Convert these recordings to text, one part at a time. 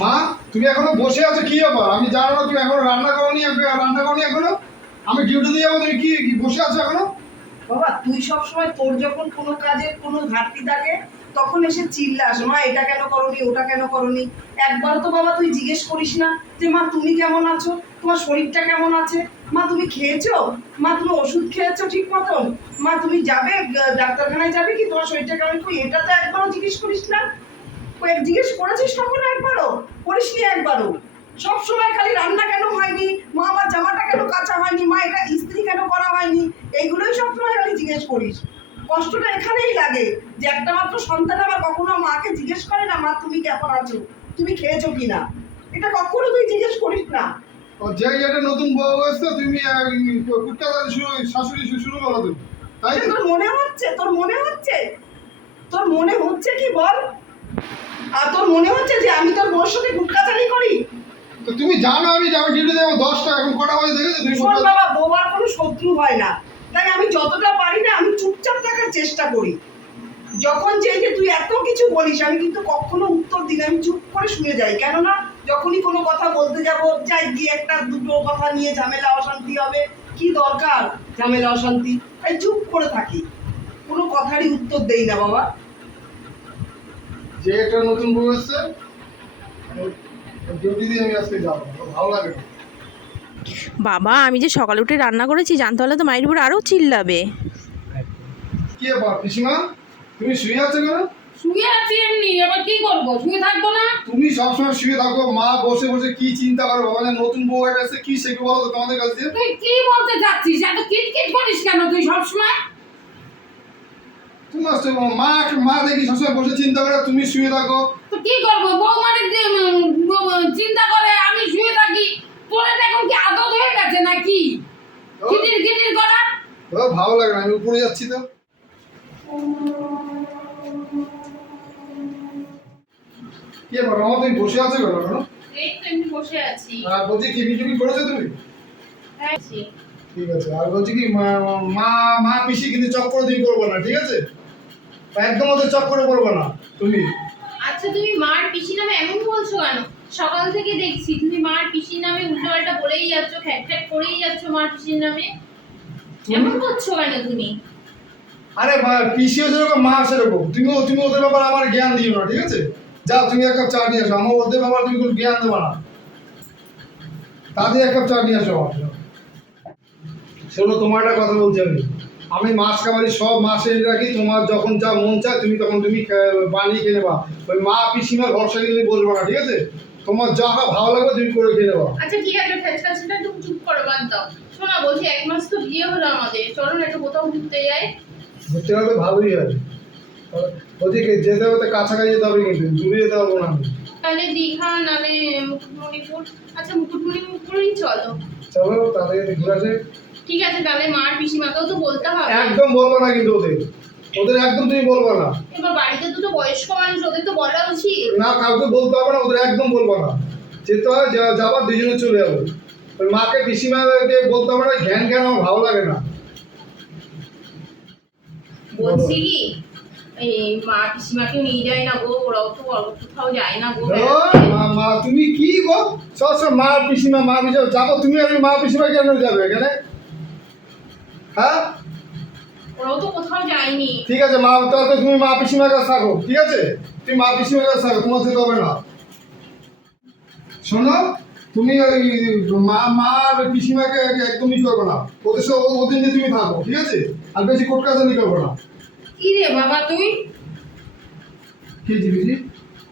মা, তুমি এখনও বসে আছো, কি ব্যাপার? আমি জানো না, তুমি এখনও রান্না করনি রান্না করনি এখনও? আমি ডিউটি দিয়ে যাব, তুমি কি বসে আছো এখনও? বাবা, তুই সবসময় তোর যখন কোনো কাজের কোনো ঘাটতি থাকে, তখন এসে চিল্লাস, মা, এটা কেন করনি, ওটা কেন করনি? একবার তো বাবা তুই জিজ্ঞেস করিস না যে, মা, তুমি কেমন আছো? তোমার শরীরটা কেমন আছে? মা, তুমি খেয়েছো? মা, তুমি ওষুধ খেয়েছো ঠিক মতন? মা, তুমি যাবে ডাক্তারখানায় যাবে কি? তোমার শরীরটা কেমন? তুই এটা তো একবারও জিজ্ঞেস করিস না জিজ্ঞেস করেছিস কখনো একবারও? করিসনি একবারও? সব সময় খালি রান্না কেন হয়নি? মা আমার জামাটা কেন কাঁচা হয়নি? মা এটা ইস্ত্রি কেন করা হয়নি? এইগুলোই সব সময় খালি জিজ্ঞেস করিস। কষ্টটা এখানেই লাগে যে একটা মাত্র সন্তান আবার কখনো মাকে জিজ্ঞেস করে না মা তুমি কেমন আছো? তুমি খেয়েছো কিনা? এটা কখনো তুই জিজ্ঞেস করিস না। যে একটা নতুন বউ এসছে তুমি কুটকা শুরু শাশুড়ি শুরু করো তুমি তাই তোর মনে হচ্ছে? তোর মনে হচ্ছে? তোর মনে হচ্ছে কি বল? আর তোর মনে হচ্ছে যে আমি তোর বউর সাথে গুটকাচারি করি? তো তুমি জানো আমি যাব ডিউটি যাব দশটা এখন কটা বাজে দেখেছ? তুমি শোন বাবা বৌমার কোনো শত্রু হয় না। তাই আমি যতটা পারি না আমি চুপচাপ থাকার চেষ্টা করি। যখন যে যে তুই এত কিছু বলিস আমি কিন্তু কখনো উত্তর দিই না, আমি চুপ করে শুনে যাই। কেননা যখনই কোনো কথা বলতে যাব যাই গিয়ে একটা দুটো কথা নিয়ে ঝামেলা অশান্তি হবে। কি দরকার? ঝামেলা অশান্তি। তাই চুপ করে থাকি। কোনো কথারই উত্তর দেই না বাবা। যে একটা নতুন বউ এসছে ডিউটি দিয়ে আমি আজকে যাব ভালো লাগে না। বাবা আমি যে সকালে উঠে রান্না করেছি জানতে হলে তো মায়ের উপর আরও চিল্লাবে। কি ব্যাপার পিসিমা? তুমি শুয়ে আছো কেন? শুয়ে আছি এমনি এবার কি করব? শুয়ে থাকব না? তুমি সবসময় শুয়ে থাকো মা বসে বসে কি চিন্তা করো বাবা যে নতুন বউ এসে কি শিখবে বলো তো তোমাদের কাছে তুই কি বলতে চাচ্ছিস? এত কিটকিট করিস কেন তুই সবসময়? তুমি আসছো মা মা দেখি সবসময় বসে চিন্তা করে তুমি শুয়ে থাকো। তো কি করব? বউ মানে চিন্তা করে আমি শুয়ে থাকি। তোর এখন কি আদত হয়ে গেছে নাকি? কিটির কিটির করা। ও, ভালো লাগে না আমি উপরে যাচ্ছি তো। কি ব্যাপার মামা তুমি বসে আছো কেন এই তো এমনি বসে আছি। আর বলছি টিভি টিভি করেছ তুমি? ঠিক আছে আর বলছি কি মা- মা মা পিসি কিন্তু চক্কর দিয়ে করব না ঠিক আছে? একদম ওদের চক্করে করব না। তুমি। আচ্ছা তুমি মার পিসি নামে এমন বলছো কেন? সকাল থেকে দেখছি তুমি মার পিসির নামে উল্টোপাল্টা বলেই যাচ্ছ খ্যাট খ্যাট করেই যাচ্ছ মার পিসির নামে? এমন করছ কেন তুমি? আরে পিসিও যেরকম মা সেরকম তুমি তুমি ওদের ব্যাপারে আমার জ্ঞান দিও না ঠিক আছে? যাও তুমি এক কাপ চা নিয়ে আসো। আমার ওদের ব্যাপারে তুমি কোনো জ্ঞান দেবো না। তাদের এক কাপ চা নিয়ে আসো শোনো তোমার একটা কথা বলছি আমি। আমি মাছ খাবারি সব মাছ এনে রাখি। তোমার যখন যা মন চায় তুমি তখন তুমি বানিয়ে খেয়ে নেবা। ওই মা পিসিমার ভরসা কিন্তু বলব না ঠিক আছে? তোমার যা ভালো লাগবে তুমি করে খেয়ে নেবা। আচ্ছা ঠিক আছে ফ্যাচকাছিটা একটু চুপ করো বাদ দাও। শোনা বলছি এক মাস তো বিয়ে হলো আমাদের। চলো না একটু কোথাও ঘুরতে যাই। ঘুরতে গেলে তো ভালোই হয়। ওদিকে যেতে হতে কাছাকাছি যেতে হবে কিন্তু। দূরে যেতে পারব না তাহলে দীঘা নালে মুকুটমণিপুর। আচ্ছা মুকুটমণিপুরেই চলো। চলো তাদের ঘুরে আসে। ঠিক আছে তাহলে মার পিসিমাকেও তো বলতে হবে। একদম বলব না কিন্তু ওদের। ওদের একদম তুমি বলব না। এবার বাড়িতে দুটো বয়স্ক মানুষ ওদের তো বলা উচিত। না কাউকে বলতে হবে না ওদের একদম বলব না। যেতে হয় যাবার দুজনে চলে যাব। মাকে পিসিমাকে বলতে হবে না ঘ্যান ঘ্যান আমার ভালো লাগে না। বলছি কি এই মা পিসিমাকে নিয়ে যায় না গো ওরাও তো কোথাও যায় না গো। মা মা তুমি কি গো? সব সব মা পিসিমা মা পিসিমা যাব তুমি আর মা পিসিমা কেন যাবে এখানে? হ্যাঁ? ওরাও তো কোথাও যায়নি। ঠিক আছে মা তাহলে তুমি মা পিসিমার কাছে থাকো ঠিক আছে? তুমি মা পিসিমার কাছে থাকো তোমার যেতে হবে না। শোনো তুমি ওই মা মা আর পিসিমাকে একদমই করবে না। ওদের সব ওদের নিয়ে তুমি থাকো ঠিক আছে? আর বেশি কোটকাজানি করবে না। কি রে বাবা তুই? কি জিবি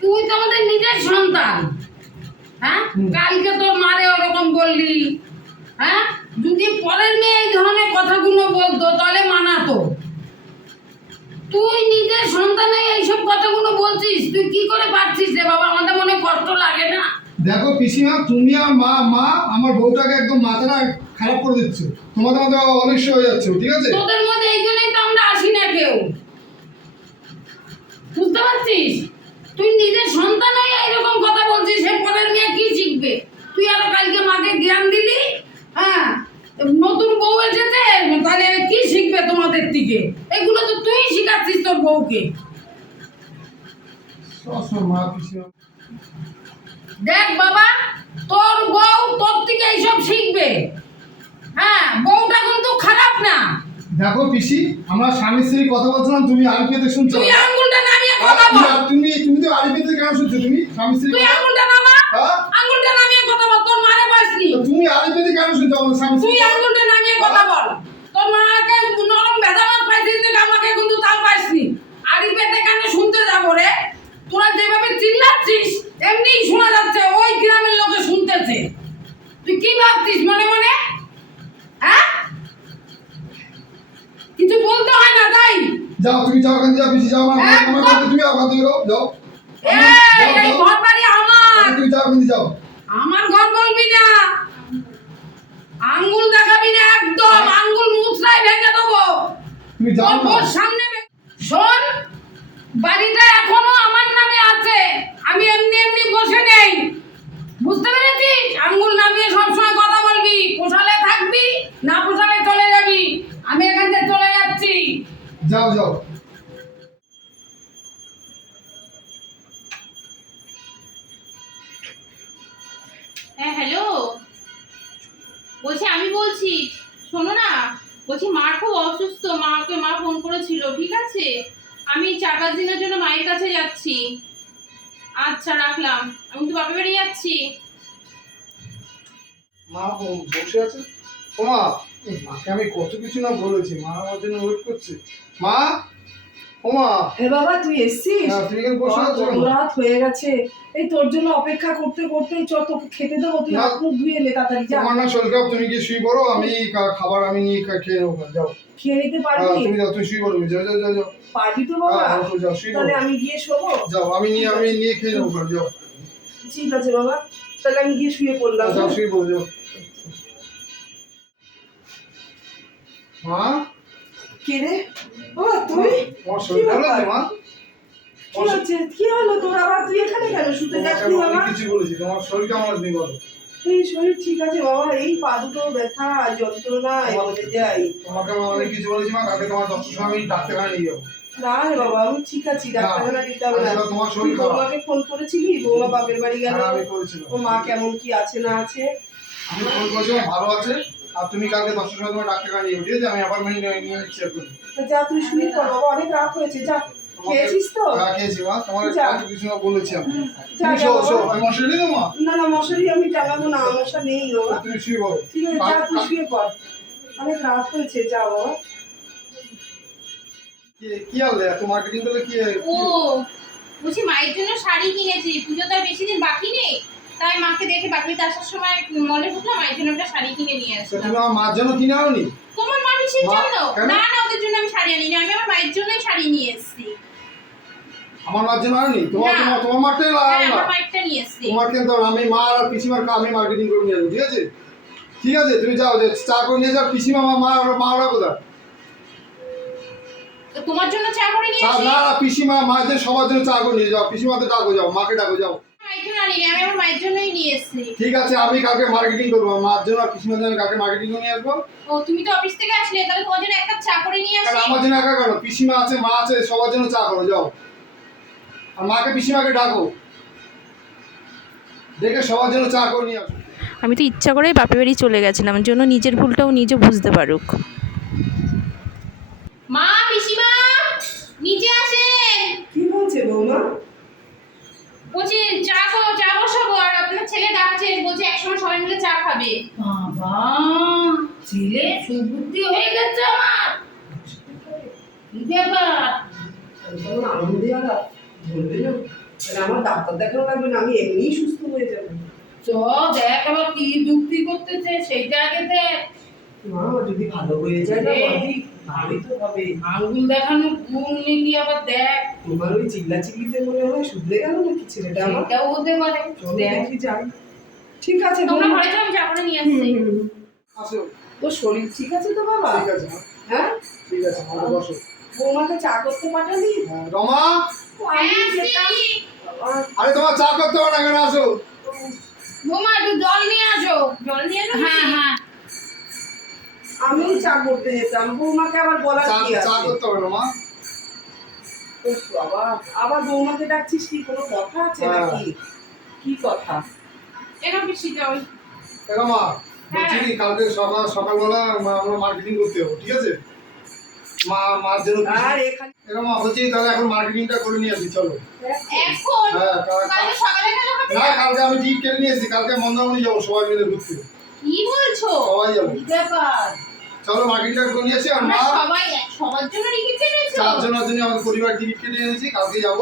তুই তো আমাদের নিজের সন্তান। হ্যাঁ। কালকে তোর মারে ওরকম বললি। হ্যাঁ? যদি পরের মেয়ে এই ধরনের কথাগুলো বলতো তাহলে মানাতো। তুই নিজের সন্তানে এইসব কথাগুলো বলছিস তুই কি করে পারছিস রে বাবা? আমাদের মনে কষ্ট লাগে না? দেখো পিসিমা তুমি আর মা মা আমার বউটাকে একদম মাথাটা খারাপ করে দিচ্ছ। তোমাদের মধ্যে অনিশ্চ হয়ে যাচ্ছে ঠিক আছে? তোদের মধ্যে এইখানেই তো আমরা আসি না কেউ। বুঝতে পারছিস? তুই নিজের সন্তান হয়ে এরকম কথা বলছিস সে পরের মেয়ে কি শিখবে? তুই আরও কালকে মাকে জ্ঞান দিলি হ্যাঁ নতুন বউ এসেছে তাহলে কি শিখবে তোমাদের এগুলো তো তুই শিখাচ্ছিস তোর বউকে। দেখ বাবা তোর বউ তোর থেকে এইসব শিখবে। হ্যাঁ বউটা কিন্তু খারাপ না। দেখো পিসি আমরা স্বামী স্ত্রী কথা বলছিলাম তুমি আরিফিয়াতে শুনছো। তুই আঙ্গুলটা নামিয়ে কথা বল। তুমি তুমি তো আরিফিয়াতে কেন শুনছো? তুমি স্বামী স্ত্রী তুই আঙ্গুলটা নামা হ্যাঁ? আঙ্গুলটা নামিয়ে কথা বল তোর মারে পাসনি তুমি আরিফিয়াতে কেন শুনছো? আমাদের স্বামী তুই আঙ্গুলটা নামিয়ে কথা বল। তোর মাকে নরম ভেদামাত আড়ি পেতে কেন শুনতে যাব রে? তোরা যেভাবে চিল্লাচ্ছিস এমনি শোনা যাচ্ছে ওই গ্রামের লোকে শুনতেছে। তুই কি ভাবছিস মনে মনে? হ্যাঁ? কিছু বলতে হয় না তাই? যাও তুমি যাও যাও পিসি যাও আমার একদম। কাছে তুমি যাও এই। ঘর বাড়ি আমার। তুমি যাও যাও। আমার ঘর বলবি না। আঙ্গুল দেখাবি না একদম আঙ্গুল মুচড়াই ভেঙে দেবো। তুমি যাও সামনে শোন বাড়িটা এখনও আমার নামে আছে। আমি এমনি এমনি বসে নেই। বুঝতে পেরেছিস? আঙ্গুল নামিয়ে সবসময় কথা বলবি। পোষালে থাকবি না পোষালে চলে যাবি। আমি এখান থেকে চলে যাচ্ছি। যাও যাও। হ্যাঁ হ্যালো। বলছি আমি বলছি শোনো না। বলছি মার খুব অসুস্থ। মাকে মা ফোন করেছিল ঠিক আছে? আমি চার পাঁচ দিনের জন্য মায়ের কাছে যাচ্ছি। আচ্ছা রাখলাম। আমি তো বাপের বাড়ি যাচ্ছি। মা বসে আছে? ও মা মাকে আমি কত কিছু না বলেছি মা আমার জন্য ওয়েট করছে। মা? ও মা। হে বাবা তুই এসছিস? হ্যাঁ, তুমি এখানে বসে আছো। রাত হয়ে গেছে। এই তোর জন্য অপেক্ষা করতে করতে চ তোকে খেতে দেবো। তুই হাত মুখ ধুয়ে নে তাড়াতাড়ি যা। তোমার না শরীর খারাপ তুমি গিয়ে শুয়ে পড়ো আমি খাবার আমি নিয়ে খেয়ে নেব যাও। খেয়ে নিতে হ্যাঁ, পারবি? তুমি যাও তুমি শুয়ে পড়ো যাও যাও যাও পারবি তো হ্যাঁ, বাবা যাও, শুয়ে তাহলে আমি গিয়ে শোবো? যাও আমি নিয়ে আমি নিয়ে খেয়ে নেব যাও। ঠিক আছে বাবা তাহলে আমি গিয়ে শুয়ে পড়লাম। যাও শুয়ে পড়ো যাও। মা? কে রে? বাবা তুই? কি ব্যাপার? মা? কি হচ্ছে? কি হলো তোর? আবার তুই এখানে কেন শুতে যাচ্ছিস বাবা? কিছু বলেছি তোমার শরীর কেমন আছে বলো। এই শরীর ঠিক আছে বাবা এই পা দুটো ব্যথা যন্ত্রণা এভাবে যাই। তোমাকে অনেক কিছু বলেছি মা কালকে তোমার দশটার সময় আমি ডাক্তারখানা নিয়ে যাব। না বাবা আমি ঠিক আছি ডাক্তারখানা দিতে হবে না। তোমার শরীর তুই বৌমাকে ফোন করেছিলি? বৌমা বাপের বাড়ি গেল। হ্যাঁ, ও মা কেমন কি আছে না আছে? আমি ফোন করেছিলাম ভালো আছে। আর তুমি কালকে দশটার সময় তোমার ডাক্তারখানা নিয়ে যাব ঠিক আছে? আমি অ্যাপয়েন্টমেন্ট নিয়ে যা তুই পড় বাবা অনেক রাত হয়েছে যা। খেয়েছিস তো? হ্যাঁ খেয়েছি মা। তোমার যা। কিছু না বলেছি আমি। তুমি শো শো আমি মশারি নিয়ে মা? না না মশারি আমি টাঙাবো না মশা নেই বাবা তুমি শুয়ে পড়ো। ঠিক আছে যা তুই শুয়ে পড়। অনেক রাত হয়েছে যা বাবা কি- কি আনলে? এত মার্কেটিং করলে কি ও বলছি মায়ের জন্য শাড়ি কিনেছি। পুজো তো বেশি দিন বাকি নেই। তাই মাকে দেখে বাপরিতে আসার সময় মনে ঢুকলো মায়ের জন্য একটা শাড়ি কিনে নিয়ে তুমি আমার মার জন্য কিনে আনোনি? তোমার মা পিসির মা, জন্য? না না ওদের জন্য আমি শাড়ি আনিনি। আমি আমার মায়ের জন্যই শাড়ি নিয়ে এসেছি। আমার মার জন্য তোমার তোমার তোমার হ্যাঁ না। এসেছি। তোমার কিন্তু আমি মা আর পিসিমার আমি মার্কেটিং করে নিয়ে আসব ঠিক আছে? ঠিক আছে তুমি যাও যে চা করে নিয়ে যাও পিসিমা মা মা মা ওরা কোথায়? তোমার জন্য চা করে নিয়ে আসি? না না পিসিমা মাদের সবার জন্য চা করে নিয়ে যাও পিসিমাতে ডাকো যাও মাকে ডাকো যাও। মায়ের জন্য আনিনি আমি ঠিক আছে কালকে মার্কেটিং করব মার জন্য মার্কেটিং করে নিয়ে আসব। ও তুমি তো অফিস থেকে আসলে তাহলে তোমার জন্য এক কাপ চা করে নিয়ে আসি? আমার জন্য একা কেন? পিসিমা আছে মা আছে সবার জন্য চা করো যাও। আর মাকে পিসিমাকে ডাকো। দেখে সবার জন্য চা করে নিয়ে আসো। আমি তো ইচ্ছা করেই বাপের বাড়ি চলে গেছিলাম জন্য নিজের ভুলটাও নিজে বুঝতে পারুক। মা পিসিমা নিচে আসেন। কি হয়েছে বৌমা? বলছি চা তো চা বসাবো আর আপনার ছেলে ডাকছে বলছে একসময় সবাই মিলে চা খাবে। বাবা ছেলে সুবুদ্ধি হয়ে গেছে আমার। কি ব্যাপার? বলবে না? তাহলে আমার ডাক্তার দেখানো লাগবে না আমি এমনিই সুস্থ হয়ে যাব। চ দেখ আবার কি যুক্তি করতেছে সেইটা আগে দেখ। মা যদি ভালো হয়ে যায় না ভাবি ভালোই তো হবে। আঙ্গুল দেখানো গুণ নিলি আবার দেখ। তোমার ওই চিল্লা চিল্লিতে মনে হয় শুধরে গেল নাকি ছেলেটা আমার সেটাও হতে পারে। চলো দেখি। যাই। ঠিক আছে তোমরা ঘরে যাও আমি চা করে নিয়ে আসছি। আসো। তোর শরীর ঠিক আছে তো বাবা? ঠিক আছে। হ্যাঁ? ঠিক আছে ভালো বসো। বৌমাকে চা করতে পাঠালি? হ্যাঁ, রমা? হ্যাঁ। আর তোমার চা করতে হবে না কেন আসো। বোমা একটু জল নিয়ে আসো। জল নিয়ে এলো হ্যাঁ হ্যাঁ। আমি চা করতে যেতাম। বৌমাকে আবার বলার চা করতে হবে রমা। বাবা আবার বৌমাকে ডাকছিস কি? কোনো কথা আছে হ্যাঁ। নাকি? কি কথা? এরকম পিসি যাও এরা বলছি হ্যাঁ। কালকে সকাল সকালবেলা আমরা মার্কেটিং করতে যাব ঠিক আছে? মা মার জন্য আর এখানে এরা মা তাহলে এখন মার্কেটিংটা করে নিয়ে আসি চলো। এখন? হ্যাঁ কালকে সকালে কেন না কালকে আমি টিকিট কেটে নিয়ে এসেছি কালকে মন্দারমণি যাব সবাই মিলে ঘুরতে। কি বলছো? সবাই যাব। ব্যাপার? চলো মার্কেটিংটা করে নিয়ে আসি আর মা সবাই সবার জন্য টিকিট কেটেছো? চারজনের জন্য আমাদের পরিবার টিকিট কেটে এনেছি কালকে যাব।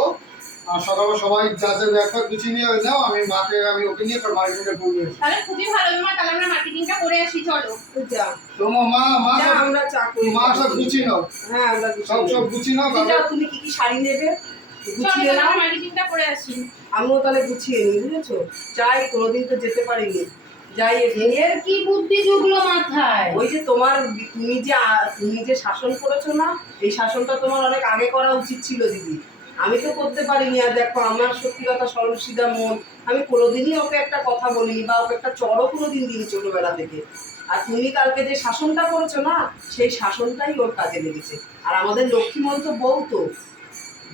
সকালে সবাই যা যা গুছিয়ে নিয়ে নাও আমি মাকে আমি ওকে নিয়ে নিয়ে আসি তাহলে খুবই ভালো মা তাহলে আমরা মার্কেটিংটা করে আসি চলো। তো যা। তো মা মা আমরা চা করি। মা সব গুছিয়ে নাও। হ্যাঁ আমরা সব সব গুছিয়ে নাও তুমি যাও, তুমি কি কি শাড়ি নেবে? গুছিয়ে নাও। মার্কেটিংটা করে আসি। আমিও তাহলে গুছিয়ে নিই বুঝেছ? যাই কোনোদিন তো যেতে পারিনি। যাই এর কি বুদ্ধি ঢুকলো মাথায়? ওই যে তোমার তুমি যে তুমি যে শাসন করেছ না এই শাসনটা তোমার অনেক আগে করা উচিত ছিল দিদি। আমি তো করতে পারিনি আর দেখো আমার সত্যি কথা সরল সিধা মন। আমি কোনোদিনই ওকে একটা কথা বলিনি বা ওকে একটা চড়ও কোনোদিন দিই ছোটবেলা থেকে। আর তুমি কালকে যে শাসনটা করেছ না সেই শাসনটাই ওর কাজে লেগেছে। আর আমাদের লক্ষ্মীমন তো বউ তো।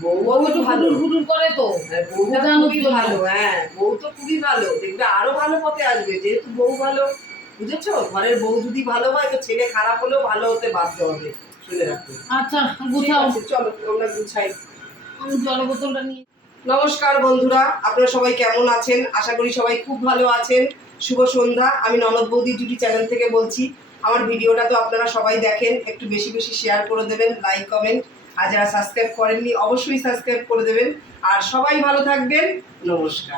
বউ একটু ভালো। করে তো। হ্যাঁ, বউটা প্রধান খুবই ভালো হ্যাঁ বউ তো খুবই ভালো। দেখবে আরও ভালো পথে আসবে যেহেতু বউ ভালো। বুঝেছ? ঘরের বউ যদি ভালো হয় তো ছেলে খারাপ হলেও ভালো হতে বাধ্য হবে। শুনে আচ্ছা গুছাও। চলো আমরা গুছাই। আমি জল বোতলটা নিয়ে নমস্কার বন্ধুরা আপনারা সবাই কেমন আছেন? আশা করি সবাই খুব ভালো আছেন। শুভ সন্ধ্যা। আমি ননদ বৌদি জুটি চ্যানেল থেকে বলছি আমার ভিডিওটা তো আপনারা সবাই দেখেন একটু বেশি বেশি শেয়ার করে দেবেন লাইক কমেন্ট আর যারা সাবস্ক্রাইব করেননি অবশ্যই সাবস্ক্রাইব করে দেবেন। আর সবাই ভালো থাকবেন। নমস্কার।